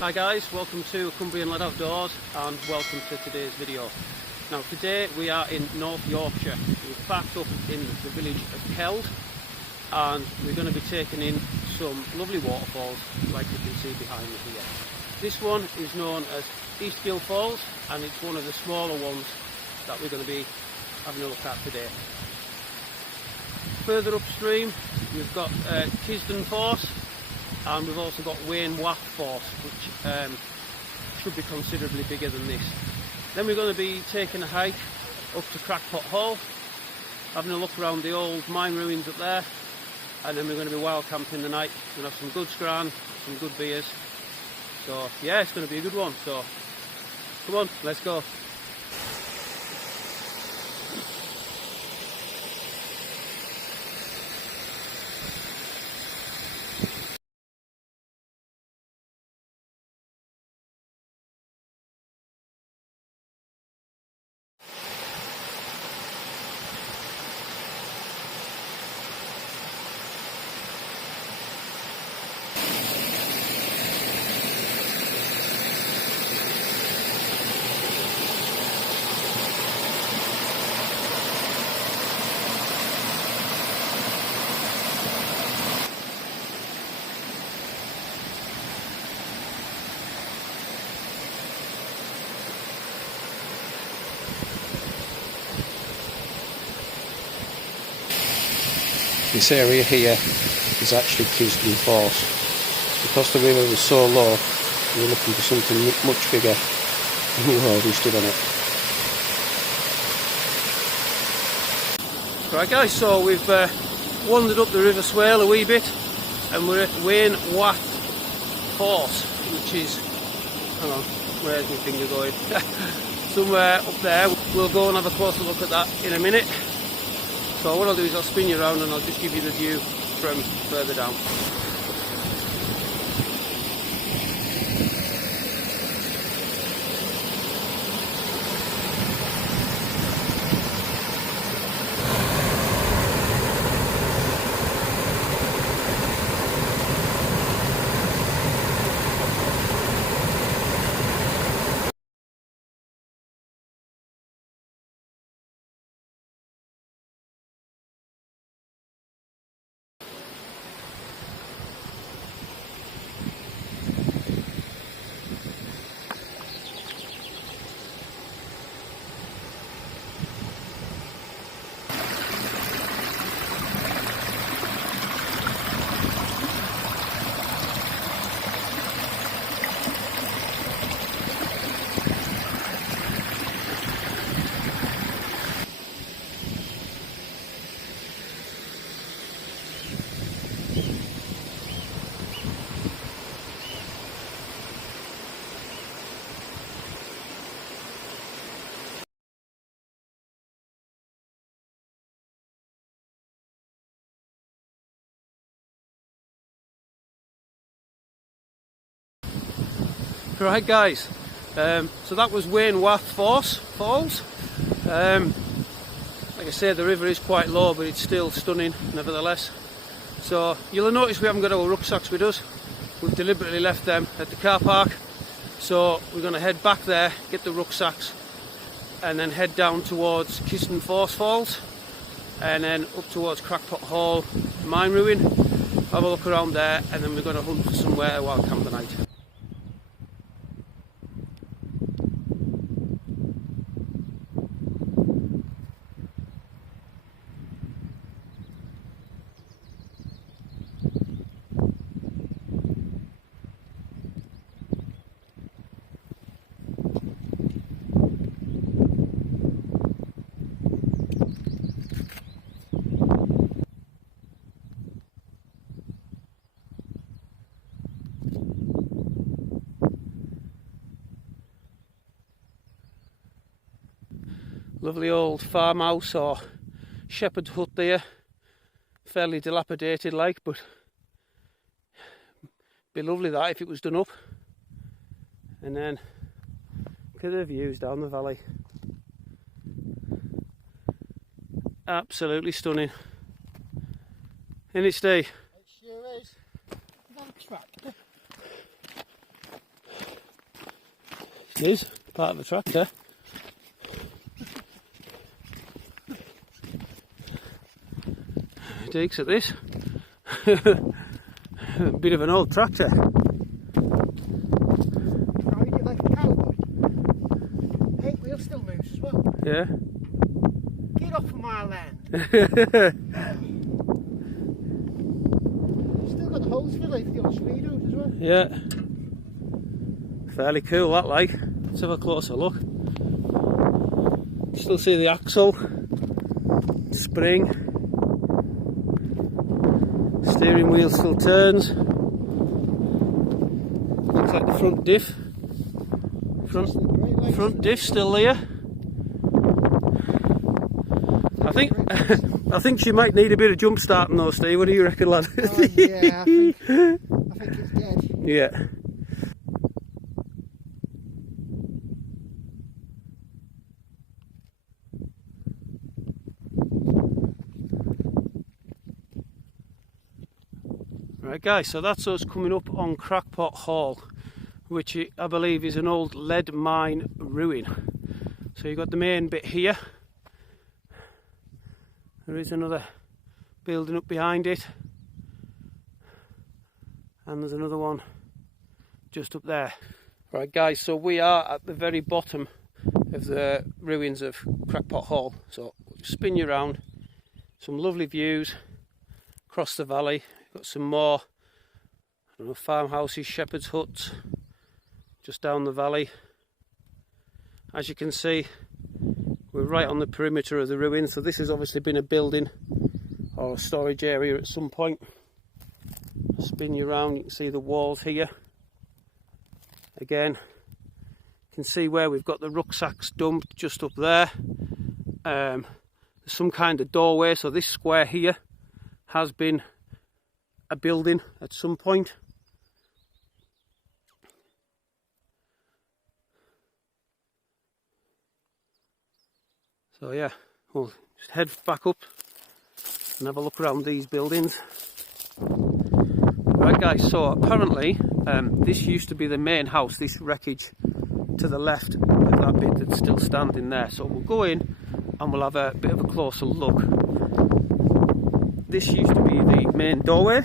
Hi guys, welcome to Cumbrian Lad Outdoors and welcome to today's video. Now today we are in North Yorkshire. We've parked up in the village of Keld and we're going to be taking in some lovely waterfalls like you can see behind me here. This one is known as East Gill Falls and it's one of the smaller ones that we're going to be having a look at today. Further upstream we've got Kisdenforce and we've also got wainwathforce, which should be considerably bigger than this. Then we're going to be taking a hike up to Crackpot Hall, having a look around the old mine ruins up there, and then we're going to be wild camping the night. We're going to have some good scran, some good beers. So yeah, it's going to be a good one. So come on, let's go. This area here is actually kisdenforce. Because the river was so low, we were looking for something much bigger, and we already stood on it. Right guys, so we've wandered up the River Swale a wee bit and we're at wainwathforce, which is, hang on, where's my finger going? Somewhere up there. We'll go and have a closer look at that in a minute. So what I'll do is I'll spin you around and I'll just give you the view from further down. Right guys, so that was wainwathforce Falls. Like I said, the river is quite low but it's still stunning nevertheless. So you'll have noticed we haven't got our rucksacks with us. We've deliberately left them at the car park. So we're going to head back there, get the rucksacks and then head down towards Kisdenforce Falls and then up towards Crackpot Hall mine ruin, have a look around there and then we're going to hunt for somewhere to wild camp the night. Lovely old farmhouse or shepherd hut there, fairly dilapidated like, but be lovely that if it was done up. And then look at the views down the valley, absolutely stunning. Isn't it, Steve? It sure is. Is that a tractor? It is part of the tractor. Takes at this. Bit of an old tractor. Ride it like a cowboy. 8 wheels still moves as well. Yeah. Get off of my land. Still got the holes for like the old speedos as well. Yeah. Fairly cool that, like. Let's have a closer look. Still see the axle, spring, steering wheel still turns. Looks like the front diff. Front diff still there. I think she might need a bit of jump starting though, Steve. What do you reckon, lad? Oh, yeah, I think it's dead. Yeah. Right guys, so that's us coming up on Crackpot Hall, which I believe is an old lead mine ruin. So you've got the main bit here. There is another building up behind it. And there's another one just up there. Right guys, so we are at the very bottom of the ruins of Crackpot Hall. So spin you around, some lovely views across the valley. Got some more, I don't know, farmhouses, shepherd's huts just down the valley. As you can see, we're right on the perimeter of the ruins, so this has obviously been a building or a storage area at some point. Spin you around, you can see the walls here. Again, you can see where we've got the rucksacks dumped just up there. There's some kind of doorway, so this square here has been a building at some point. So yeah, we'll just head back up and have a look around these buildings. Right guys, so apparently this used to be the main house, this wreckage to the left of that bit that's still standing there. So we'll go in and we'll have a bit of a closer look. This used to be the main doorway.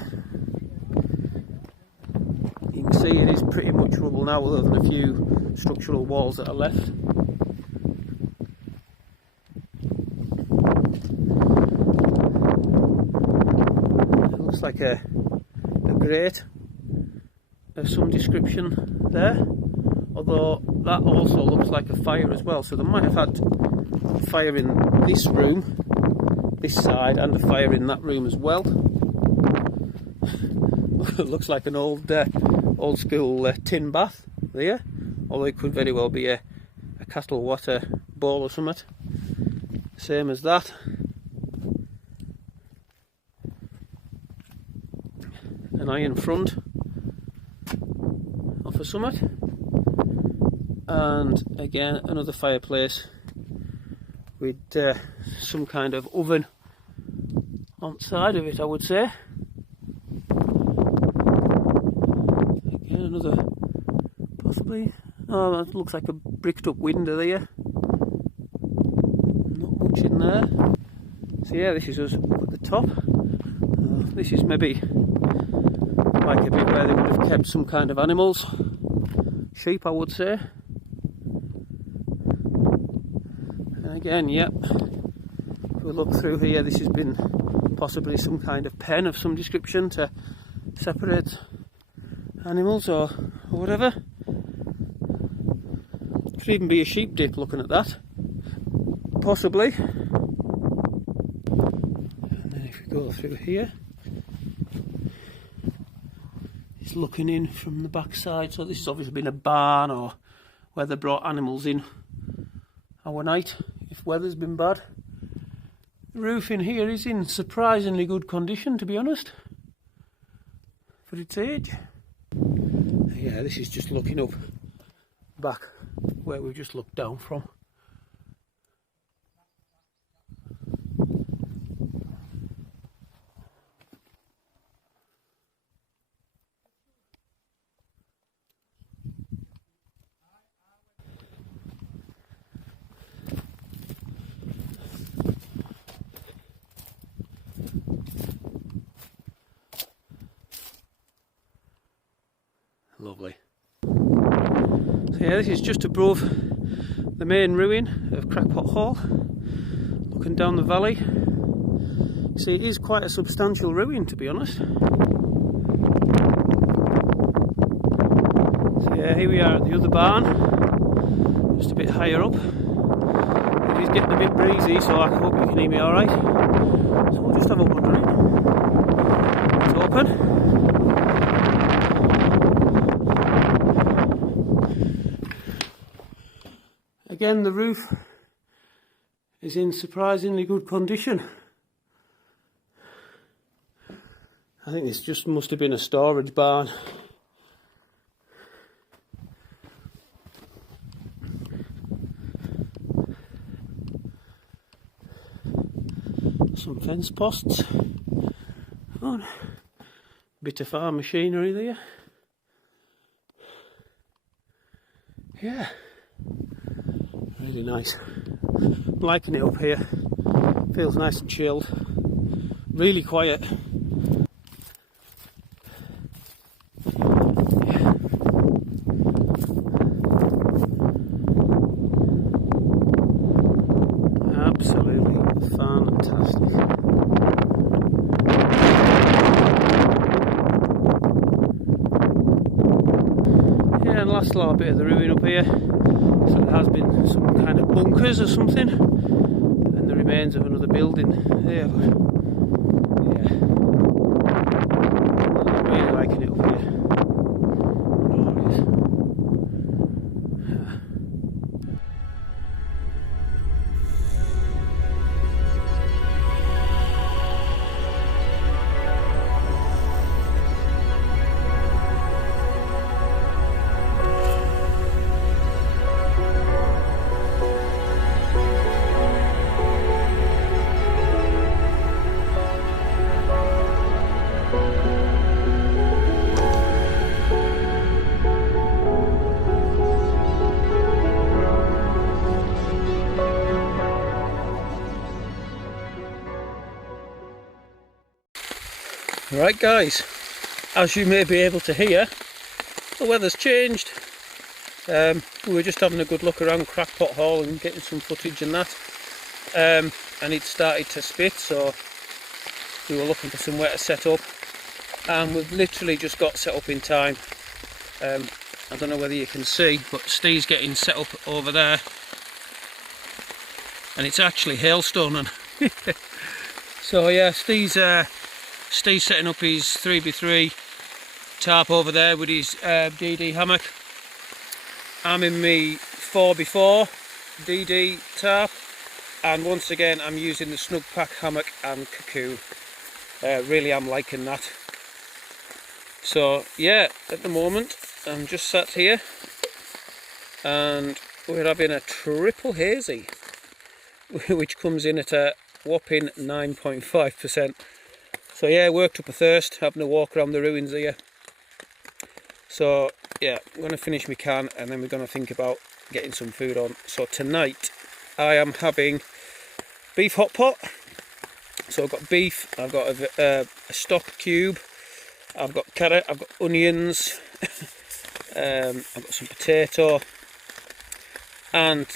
You can see it is pretty much rubble now, other than a few structural walls that are left. It looks like a grate of some description there, although that also looks like a fire as well, so they might have had fire in this room, this side, and a fire in that room as well. It looks like an old school tin bath there, although it could very well be a cattle water bowl or something, same as that. An iron front off a summit, and again another fireplace with some kind of oven on the side of it, I would say. Again another, possibly, oh, that looks like a bricked up window there, not much in there. So yeah, this is us up at the top. This is maybe like a bit where they would have kept some kind of animals, sheep I would say. And again, yep, if we look through here, this has been possibly some kind of pen of some description to separate animals or whatever. Could even be a sheep dip looking at that, possibly. And then if we go through here, looking in from the back side, so this has obviously been a barn or where they brought animals in overnight if weather's been bad. The roof in here is in surprisingly good condition, to be honest, for its age. Yeah, this is just looking up back where we just looked down from. So yeah, this is just above the main ruin of Crackpot Hall, looking down the valley. See, it is quite a substantial ruin, to be honest. So yeah, here we are at the other barn, just a bit higher up. It is getting a bit breezy, so I hope you can hear me alright. So we'll just have a wander in. It's open. Again, the roof is in surprisingly good condition. I think this just must have been a storage barn. Some fence posts. Oh, bit of farm machinery there. Yeah, really nice. I'm liking it up here. Feels nice and chilled. Really quiet. Absolutely fantastic. Yeah, and last little bit of the ruin up here. So there has been some kind of bunkers or something, and the remains of another building there. But yeah, I'm really liking it up here. Glorious. Yeah. Right guys, as you may be able to hear, the weather's changed. We were just having a good look around Crackpot Hall and getting some footage and that, and it started to spit, so we were looking for somewhere to set up, and we've literally just got set up in time. I don't know whether you can see, but Steve's getting set up over there, and it's actually hailstoning. So yeah, Steve's setting up his 3x3 tarp over there with his DD hammock. I'm in my 4x4 DD tarp, and once again I'm using the snug pack hammock and cocoon. Really am liking that. So yeah, at the moment I'm just sat here and we're having a triple hazy, which comes in at a whopping 9.5%. So yeah, worked up a thirst, having a walk around the ruins here. So yeah, I'm going to finish my can and then we're going to think about getting some food on. So tonight I am having beef hot pot. So I've got beef, I've got a stock cube, I've got carrot, I've got onions, I've got some potato, and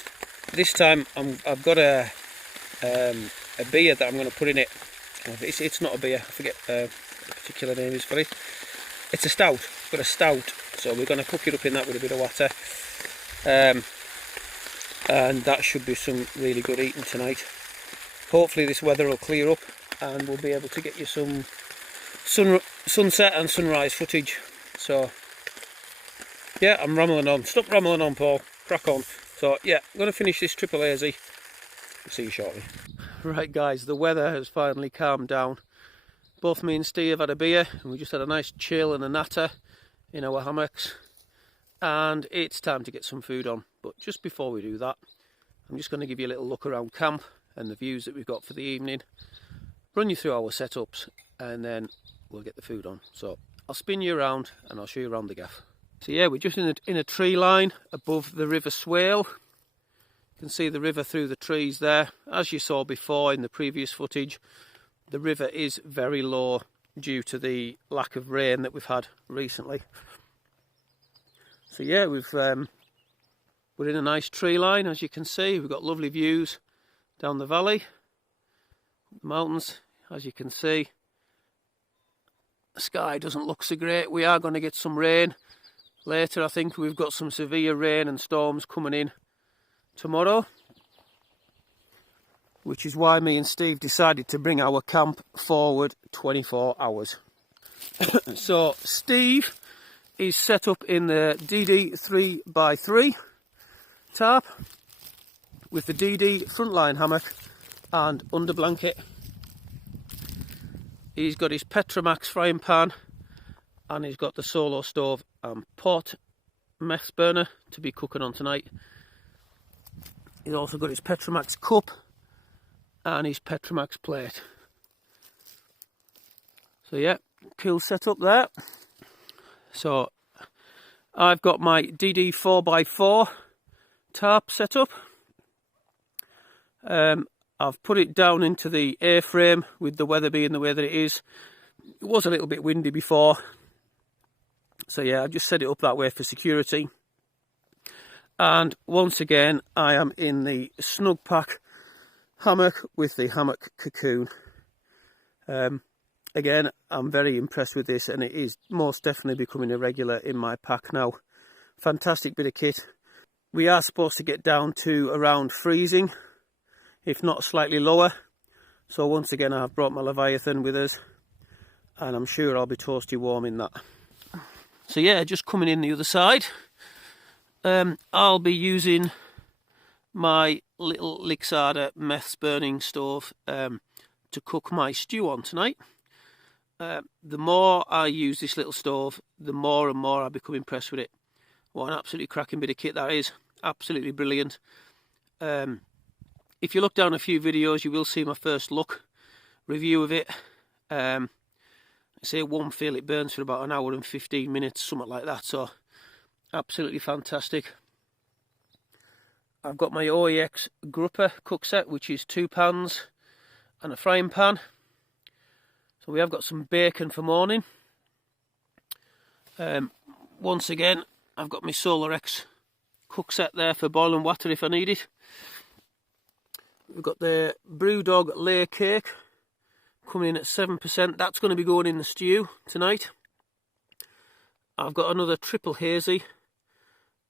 this time I've got a beer that I'm going to put in it. It's not a beer, I forget the particular name is for it. It's a stout. I've got a stout, so we're going to cook it up in that with a bit of water, and that should be some really good eating tonight. Hopefully this weather will clear up and we'll be able to get you some sunset and sunrise footage. So yeah, I'm rambling on. Stop rambling on, Paul. Crack on. So yeah, I'm going to finish this triple hazy. I'll see you shortly. Right guys, the weather has finally calmed down. Both me and Steve have had a beer and we just had a nice chill and a natter in our hammocks, and it's time to get some food on. But just before we do that, I'm just going to give you a little look around camp and the views that we've got for the evening, run you through our setups, and then we'll get the food on. So I'll spin you around and I'll show you around the gaff. So yeah, we're just in a tree line above the River Swale. You can see the river through the trees there. As you saw before in the previous footage, the river is very low due to the lack of rain that we've had recently. So yeah, we've We're in a nice tree line, as you can see. We've got lovely views down the valley, the mountains, as you can see. The sky doesn't look so great. We are going to get some rain later. I think we've got some severe rain and storms coming in tomorrow, which is why me and Steve decided to bring our camp forward 24 hours. So Steve is set up in the DD 3x3 tarp with the DD frontline hammock and under blanket. He's got his Petromax frying pan, and he's got the solo stove and pot mess burner to be cooking on tonight. He's also got his Petromax cup and his Petromax plate. So yeah, cool setup there. So I've got my DD 4x4 tarp set up. I've put it down into the A-frame with the weather being the way that it is. It was a little bit windy before, so yeah, I just set it up that way for security. And once again, I am in the snug pack hammock with the hammock cocoon. Again, I'm very impressed with this, and it is most definitely becoming a regular in my pack now. Fantastic bit of kit. We are supposed to get down to around freezing, if not slightly lower. So once again, I've brought my Leviathan with us, and I'm sure I'll be toasty warm in that. So yeah, just coming in the other side. I'll be using my little Lixada meths burning stove to cook my stew on tonight. The more I use this little stove, the more and more I become impressed with it. What an absolutely cracking bit of kit that is. Absolutely brilliant. If you look down a few videos, you will see my first look review of it. I say one fill, it burns for about 1 hour and 15 minutes, something like that. So absolutely fantastic. I've got my OEX Grupper cook set, which is 2 pans and a frying pan. So we have got some bacon for morning. Once again, I've got my Solar X cook set there for boiling water if I need it. We've got the Brewdog layer cake coming in at 7%. That's going to be going in the stew tonight. I've got another triple hazy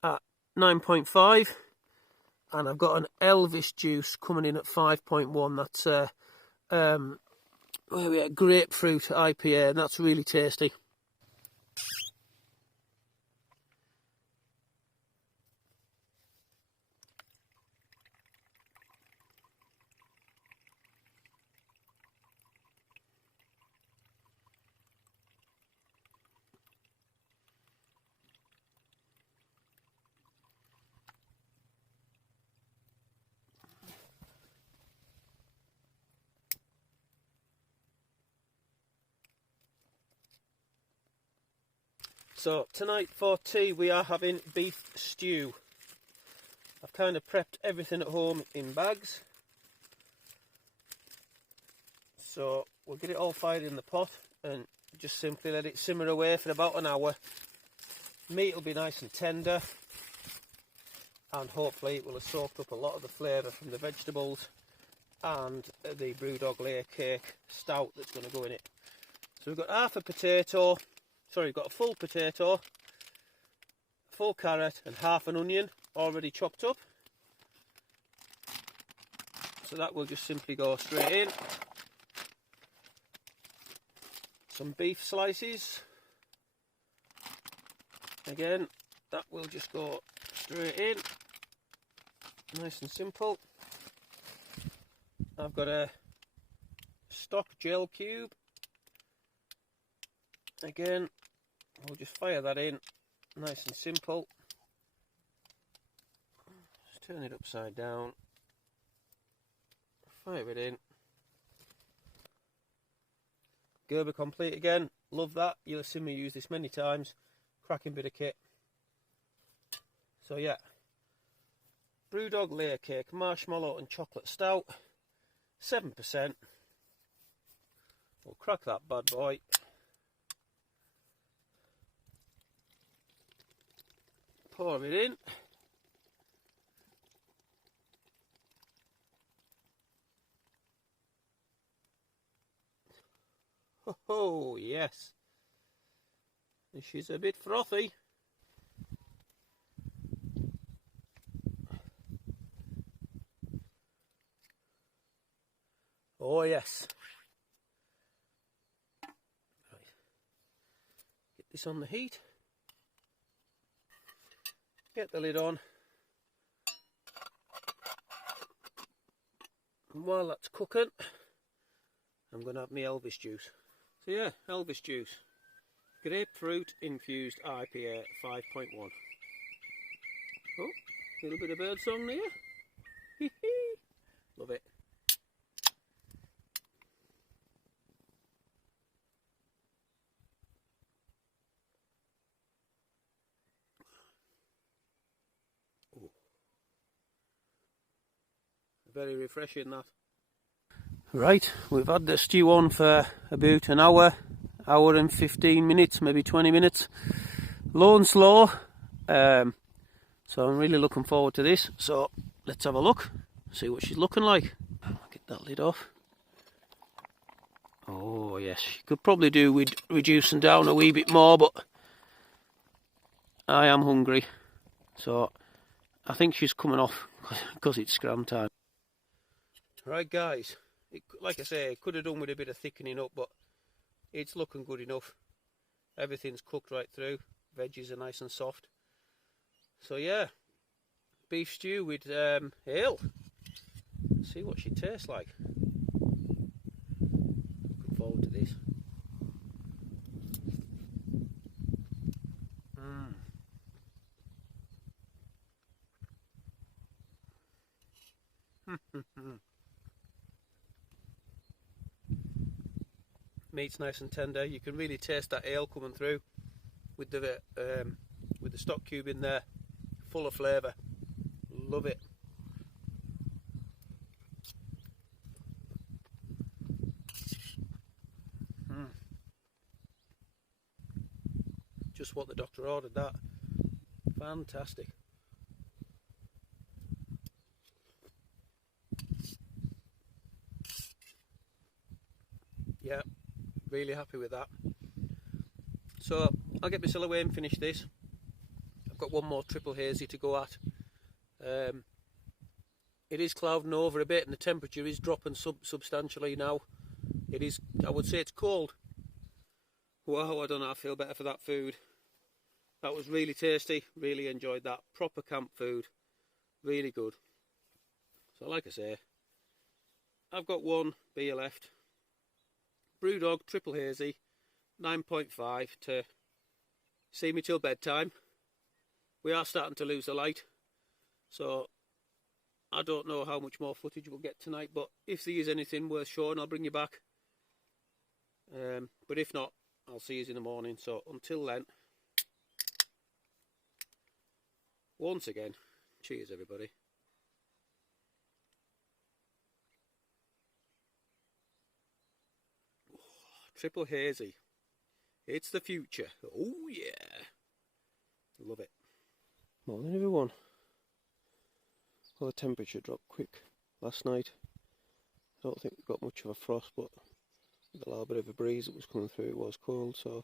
at 9.5, and I've got an Elvis juice coming in at 5.1. That's where we at, grapefruit IPA, and that's really tasty. So tonight for tea we are having beef stew. I've kind of prepped everything at home in bags. So we'll get it all fired in the pot and just simply let it simmer away for about 1 hour. Meat will be nice and tender, and hopefully it will have soaked up a lot of the flavour from the vegetables and the Brewdog layer cake stout that's going to go in it. So we've got half a potato. Sorry, we've got a full potato, full carrot and half an onion already chopped up. So that will just simply go straight in. Some beef slices. Again, that will just go straight in. Nice and simple. I've got a stock gel cube. Again, we'll just fire that in, nice and simple. Just turn it upside down, fire it in. Gerber complete again, love that. You'll have seen me use this many times. Cracking bit of kit. So yeah, Brewdog layer cake, marshmallow and chocolate stout, 7%. We'll crack that bad boy. Pour it in. Oh yes. And she's a bit frothy. Oh yes. Right. Get this on the heat. Get the lid on. And while that's cooking, I'm going to have my Elvis juice. So yeah, Elvis juice. Grapefruit infused IPA 5.1. Oh, a little bit of bird song there. Love it. Oh. Very refreshing, that. Right, we've had the stew on for about an hour and 15 minutes, maybe 20 minutes. Low and slow. So I'm really looking forward to this. So let's have a look, see what she's looking like. Get that lid off. Oh yes, she could probably do with reducing down a wee bit more, but I am hungry. So I think she's coming off because it's scram time. Right guys, like I say, it could have done with a bit of thickening up, but it's looking good enough. Everything's cooked right through. Veggies are nice and soft. So yeah, beef stew with ale. See what she tastes like. Looking forward to this. Meat's nice and tender. You can really taste that ale coming through with the stock cube in there, full of flavour. Love it. Just what the doctor ordered, that. Fantastic. Yeah, really happy with that. So I'll get myself away and finish this. I've got one more triple hazy to go at. It is clouding over a bit and the temperature is dropping substantially now. It is, I would say it's cold. Wow, I don't know, I feel better for that food. That was really tasty, really enjoyed that. Proper camp food, really good. So like I say, I've got one beer left. Brewdog Triple Hazy, 9.5 to see me till bedtime. We are starting to lose the light, so I don't know how much more footage we'll get tonight, but if there is anything worth showing, I'll bring you back. But if not, I'll see you in the morning. So until then, once again, cheers everybody. Oh, triple hazy. It's the future. Oh yeah. Love it. Morning everyone. Well, the temperature dropped quick last night. I don't think we got much of a frost, but with a little bit of a breeze that was coming through, it was cold, so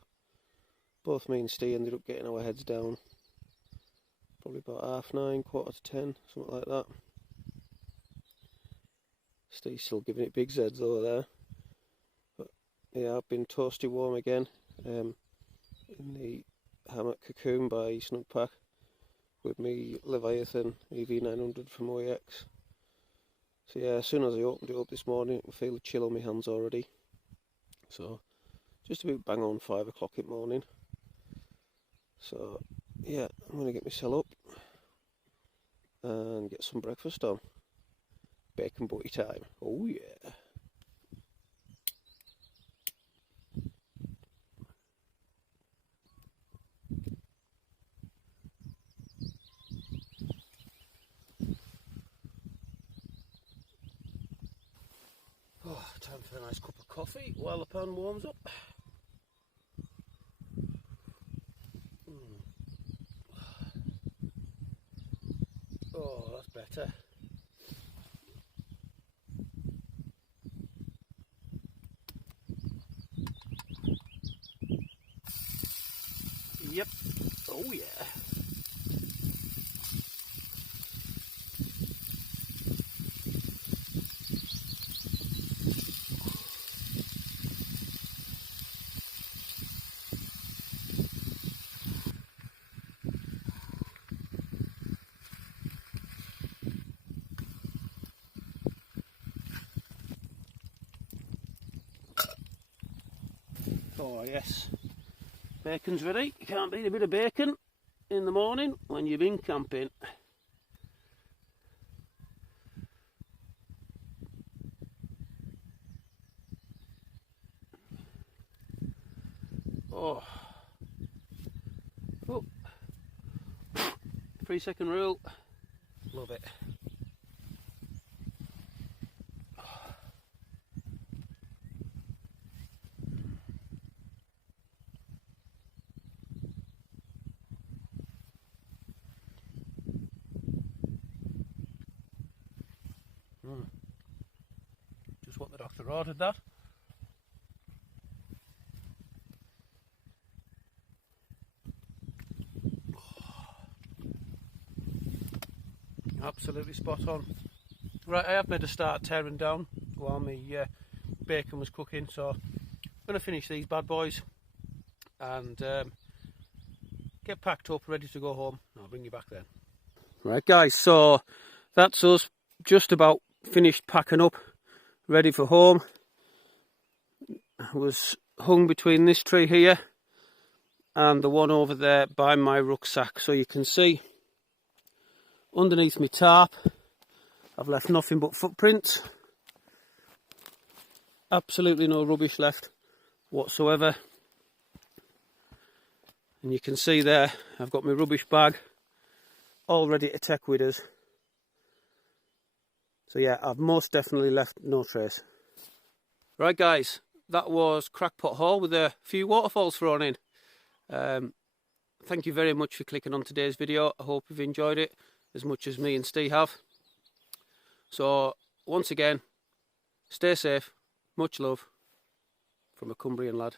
both me and Steve ended up getting our heads down probably about 9:30, 9:45, something like that. Steve's still giving it big Z's over there, but yeah, I've been toasty warm again in the hammock cocoon by Snug Pack with me Leviathan EV900 from OEX. So yeah, as soon as I opened it up this morning, I can feel the chill on my hands already. So just about bang on 5 o'clock in the morning. So yeah, I'm going to get myself up and get some breakfast on. Bacon butty time. Oh yeah. Oh, time for a nice cup of coffee while the pan warms up. Oh, that's better. Oh yes, bacon's ready. You can't beat a bit of bacon in the morning when you've been camping. Oh, 3-second rule, love it. Just what the doctor ordered, that. Absolutely spot on. Right, I have made a start tearing down while my bacon was cooking, so I'm going to finish these bad boys and get packed up, ready to go home. I'll bring you back then. Right guys, so that's us just about finished packing up, ready for home. I was hung between this tree here and the one over there by my rucksack, so you can see underneath my tarp I've left nothing but footprints. Absolutely no rubbish left whatsoever. And you can see there I've got my rubbish bag all ready to take with us. So yeah, I've most definitely left no trace. Right guys, that was Crackpot haul with a few waterfalls thrown in. Thank you very much for clicking on today's video. I hope you've enjoyed it as much as me and Steve have. So once again, stay safe, much love from a Cumbrian lad.